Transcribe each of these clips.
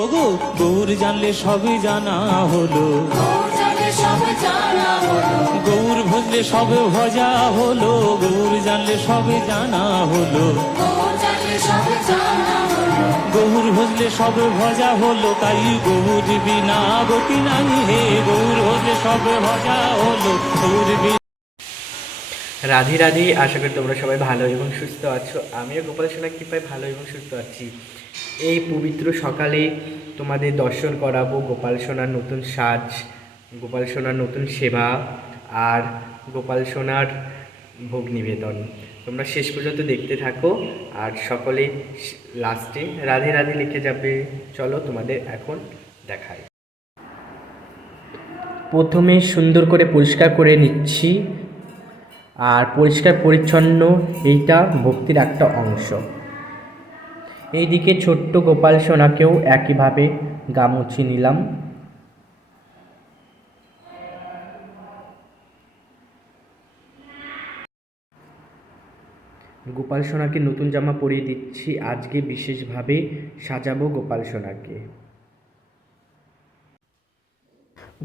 ওগো গৌর জানলে সবই জানা হলো, গৌর ভজলে সবে ভজা হলো, গৌর জানলে সবে জানা হলো, গৌর ভজলে সবে ভজা হলো, তাই গৌর বিনা গতি নাই হে, গৌর ভজলে সবে ভজা হলো, গৌর বিনা। রাধে রাধে, আশা করি তোমরা সবাই ভালো এবং সুস্থ আছো। আমিও গোপাল সোনার কৃপায় ভালো এবং সুস্থ আছি। এই পবিত্র সকালে তোমাদের দর্শন করাবো গোপাল সোনার নতুন সাজ, গোপাল সোনার নতুন সেবা আর গোপাল সোনার ভোগ নিবেদন। তোমরা শেষ পর্যন্ত দেখতে থাকো আর সকলে লাস্টে রাধে রাধে লিখে যাবে। চলো তোমাদের এখন দেখাই। প্রথমে সুন্দর করে পরিষ্কার করে নিচ্ছি, আর পরিষ্কার পরিচ্ছন্ন এইটা ভক্তির একটা অংশ। এইদিকে ছোট্ট গোপাল সোনাকেও একইভাবে গা মুছিয়ে নিলাম। গোপাল সোনাকে নতুন জামা পরিয়ে দিচ্ছি, আজকে বিশেষভাবে সাজাবো গোপাল সোনাকে।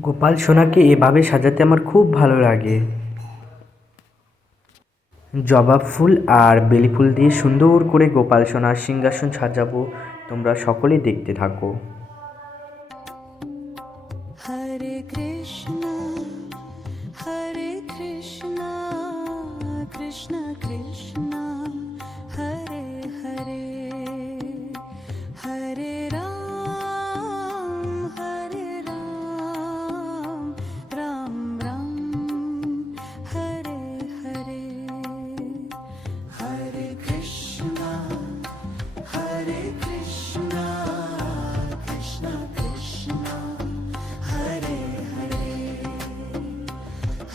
গোপাল সোনাকে এভাবে সাজাতে আমার খুব ভালো লাগে। জবা ফুল আর বেলি ফুল দিয়ে সুন্দর করে গোপাল সোনার সিংহাসন সাজাবো। তোমরা সকলেই দেখতে থাকো। হরে কৃষ্ণ কৃষ্ণ কৃষ্ণ হরে হরে, হরে রাম রাম রাম হরে হরে, হরে কৃষ্ণ কৃষ্ণ কৃষ্ণ হরে হরে,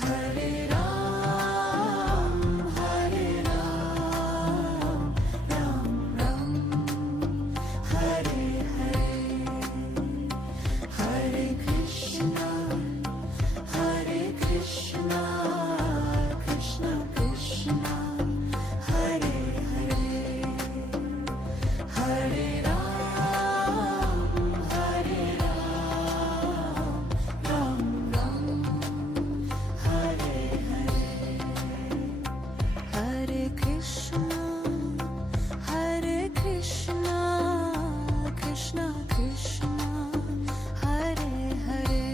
হরে রাম রাম রাম হরে হরে, হরে কৃষ্ণ কৃষ্ণ কৃষ্ণ হরে হরে, হরে রাম রাম রাম হরে হরে, হরে কৃষ্ণ কৃষ্ণ কৃষ্ণ হরে হরে।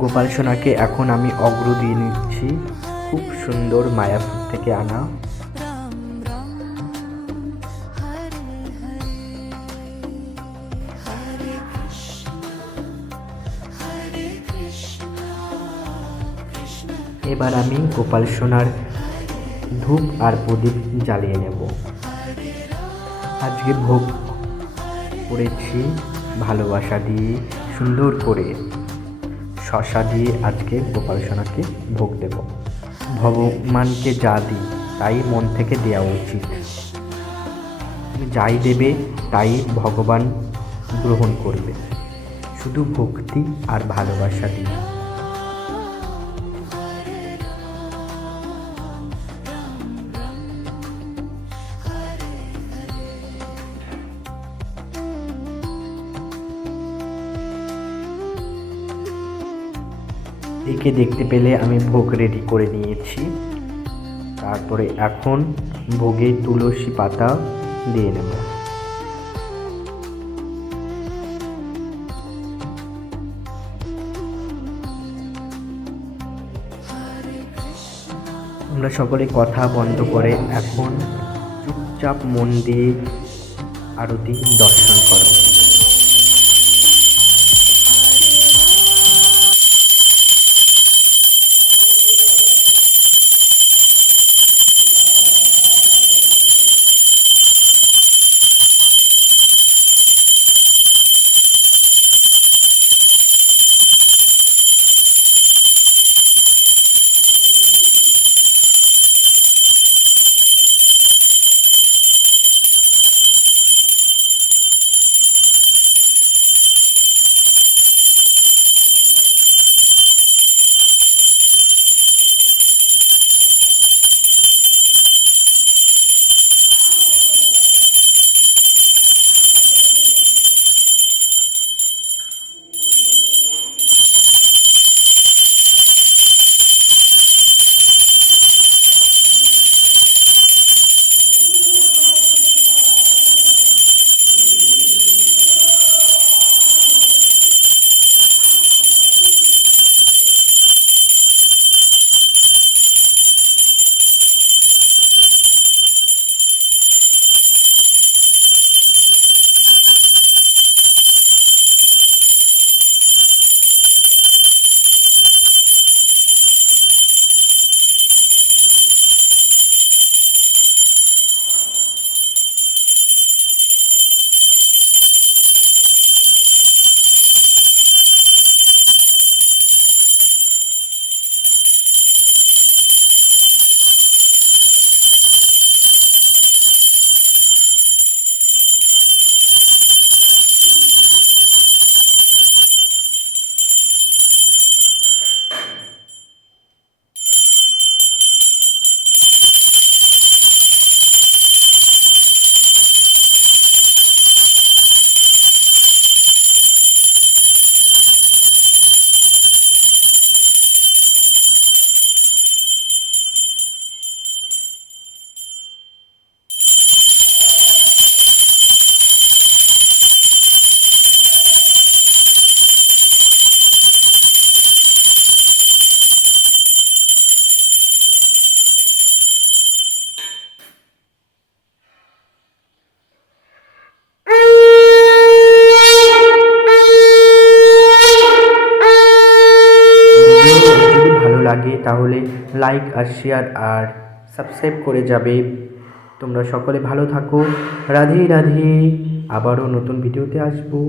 গোপাল সোনাকে এখন আমি অগ্র দিয়ে নিচ্ছি, খুব সুন্দর মায়াপুর থেকে আনা। রাম রাম হরে হরে, হরে কৃষ্ণ কৃষ্ণ এবার আমি গোপাল সোনার ধূপ আর প্রদীপ জ্বালিয়ে নেব। আজকে ভোগ করেছি ভালোবাসা দিয়ে, সুন্দর করে শসা দিয়ে আজকে গোপাল সোনাকে ভোগ দেব। ভগবানকে যা দিই তাই মন থেকে দেওয়া উচিত। যাই দেবে তাই ভগবান গ্রহণ করবে, শুধু ভক্তি আর ভালোবাসা দিয়ে। একে দেখতে পেলে আমি ভোগ রেডি করে নিয়েছি। তারপরে এখন ভোগে তুলসী পাতা দিয়ে নেব। আমরা সকলে কথা বন্ধ করে এখন চুপচাপ মন দিয়ে আরতি দর্শন করো। তাহলে লাইক আর শেয়ার আর সাবস্ক্রাইব করে যাবে। তোমরা সকলে ভালো থাকো। রাধে রাধে। আবারও নতুন ভিডিওতে আসবো।